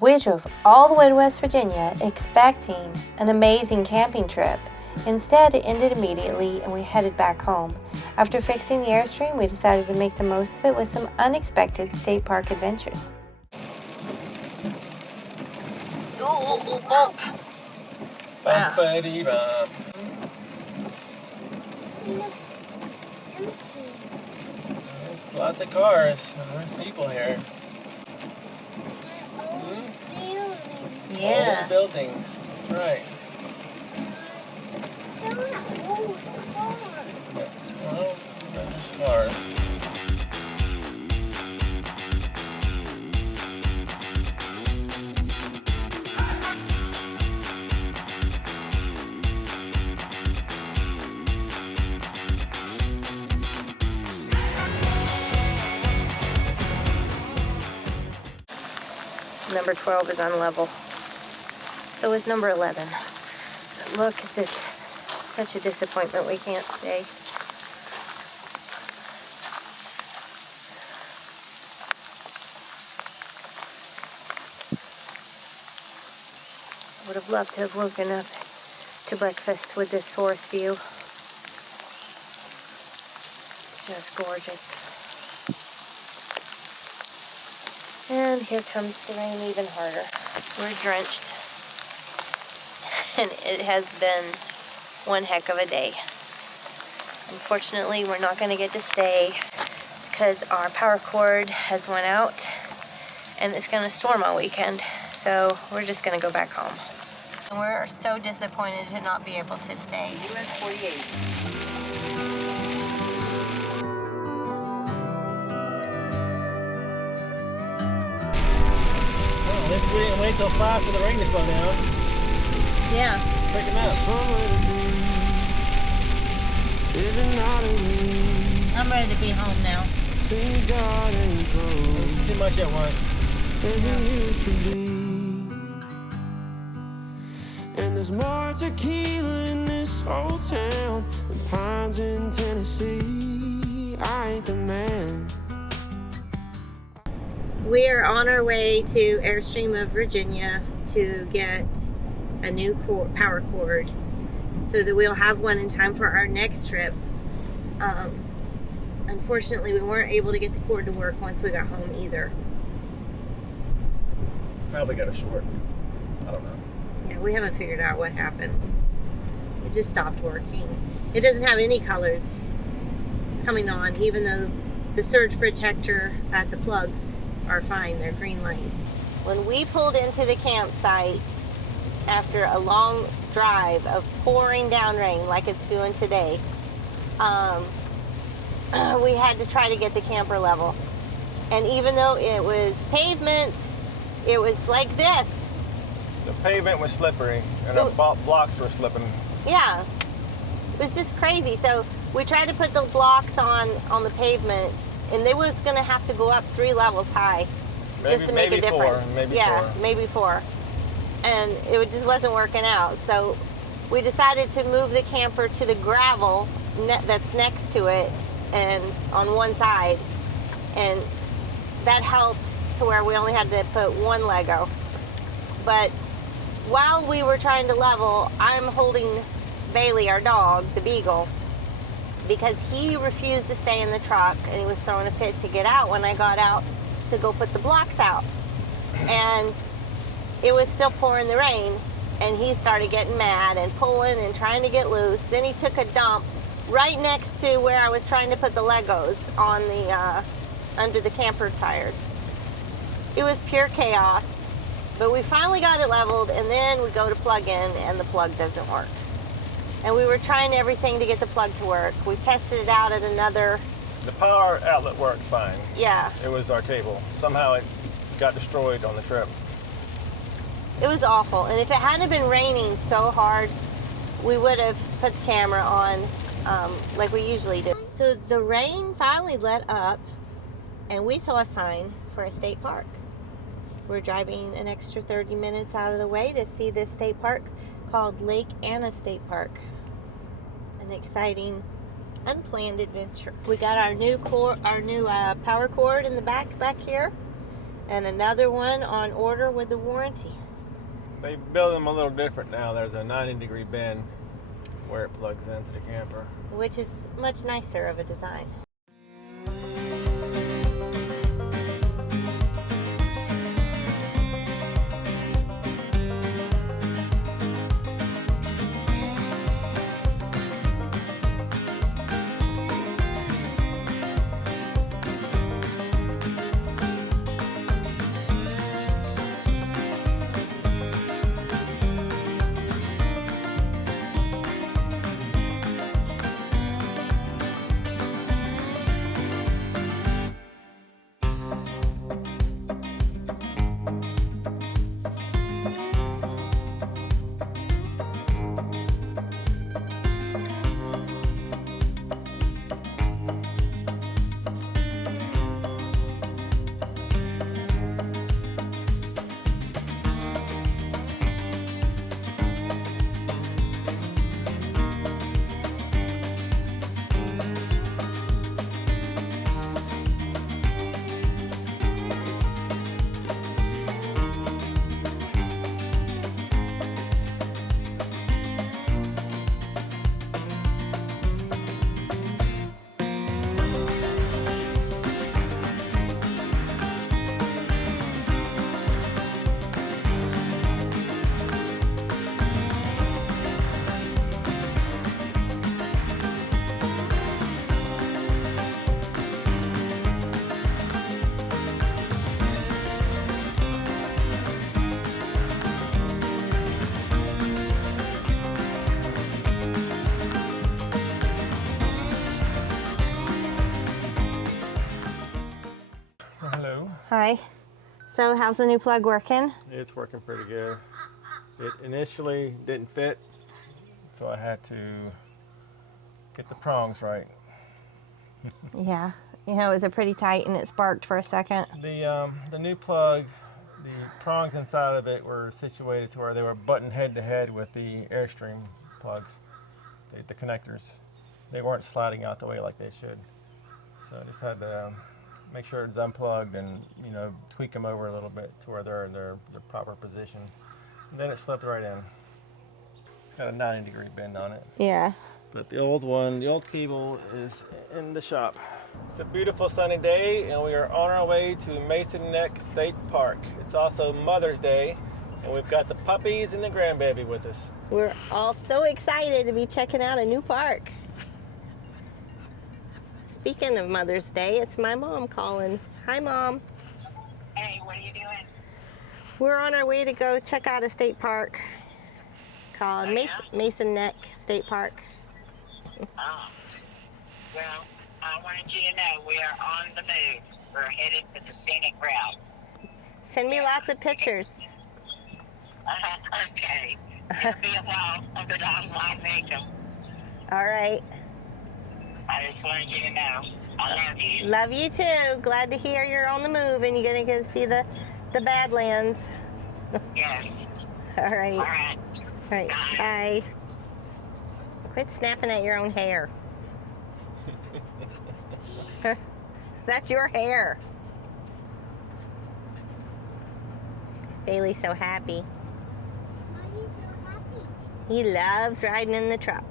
We drove all the way to West Virginia expecting an amazing camping trip. Instead, it ended immediately and we headed back home. After fixing the Airstream, we decided to make the most of it with some unexpected state park adventures. Bum-ba-dee-bum. It looks empty. There's lots of cars. There's people here. Yeah. Old buildings. That's right. They're not old cars. There's cars. Number 12 is on level. So is number 11. Look at this. Such a disappointment we can't stay. I would have loved to have woken up to breakfast with this forest view. It's just gorgeous. And here comes the rain even harder. We're drenched. And it has been one heck of a day. Unfortunately, we're not going to get to stay because our power cord has went out and it's going to storm all weekend. So we're just going to go back home. And we're so disappointed to not be able to stay. US 48. Let's wait till 5 for the rain to slow down. Yeah. Pick them up. I'm ready to be home now. Too much at once. And there's more tequila in this old town than pines in Tennessee. I ain't the man. We are on our way to Airstream of Virginia to get a new power cord so that we'll have one in time for our next trip. Unfortunately, we weren't able to get the cord to work once we got home either. Probably got a short. I don't know. Yeah, we haven't figured out what happened. It just stopped working. It doesn't have any colors coming on, even though the surge protector at the plugs are fine. They're green lights. When we pulled into the campsite after a long drive of pouring down rain like it's doing today, we had to try to get the camper level. And even though it was pavement, it was like this. The pavement was slippery and our blocks were slipping. Yeah, it was just crazy. So we tried to put the blocks on the pavement, and they was going to have to go up 3 levels high just to make a difference. Maybe 4. And it just wasn't working out. So we decided to move the camper to the gravel that's next to it and on one side, and that helped to where we only had to put 1 Lego. But while we were trying to level, I'm holding Bailey, our dog, the beagle, because he refused to stay in the truck and he was throwing a fit to get out when I got out to go put the blocks out. And it was still pouring the rain, and he started getting mad and pulling and trying to get loose. Then he took a dump right next to where I was trying to put the Legos on the under the camper tires. It was pure chaos, but we finally got it leveled, and then we go to plug in and the plug doesn't work. And we were trying everything to get the plug to work. We tested it out at another... The power outlet works fine. Yeah. It was our cable. Somehow it got destroyed on the trip. It was awful. And if it hadn't been raining so hard, we would have put the camera on like we usually do. So the rain finally let up, and we saw a sign for a state park. We're driving an extra 30 minutes out of the way to see this state park called Lake Anna State Park. An exciting, unplanned adventure. We got our new power cord in the back here, And another one on order with the warranty. They build them a little different now. There's a 90-degree bend where it plugs into the camper. Which is much nicer of a design. Hello. Hi. So how's the new plug working? It's working pretty good. It initially didn't fit, so I had to get the prongs right. Yeah. You know, is it pretty tight and it sparked for a second? The new plug, the prongs inside of it were situated to where they were buttoned head to head with the Airstream plugs, the connectors. They weren't sliding out the way like they should. So I just had to make sure it's unplugged and, you know, tweak them over a little bit to where they're in their proper position. And then it slipped right in. It's got a 90-degree bend on it. Yeah. But the old one, the old cable is in the shop. It's a beautiful sunny day and we are on our way to Mason Neck State Park. It's also Mother's Day and we've got the puppies and the grandbaby with us. We're all so excited to be checking out a new park. Speaking of Mother's Day, it's my mom calling. Hi, Mom. Hey, what are you doing? We're on our way to go check out a state park called Mason Neck State Park. Oh. Well, I wanted you to know we are on the move. We're headed to the scenic route. Send me lots of pictures. Okay. It'll be a while, but I might make them. All right. I just wanted you to know. I love you. Love you too. Glad to hear you're on the move and you're gonna get to see the Badlands. Yes. All right. All right. All right. Bye. Quit snapping at your own hair. That's your hair. Bailey's so happy. Why are you so happy? He loves riding in the truck.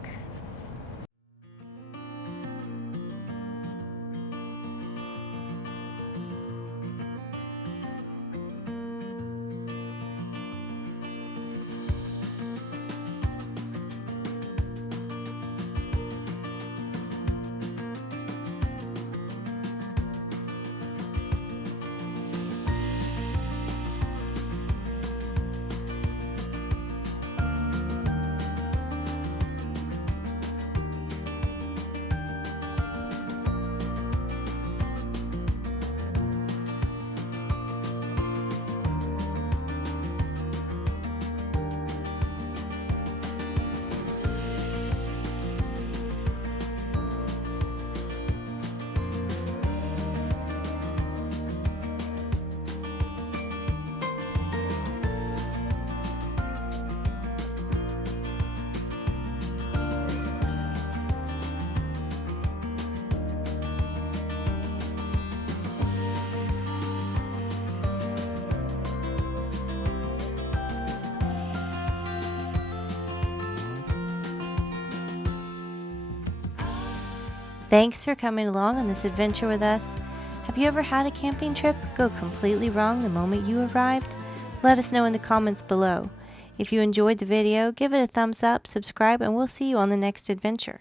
Thanks for coming along on this adventure with us. Have you ever had a camping trip go completely wrong the moment you arrived? Let us know in the comments below. If you enjoyed the video, give it a thumbs up, subscribe, and we'll see you on the next adventure.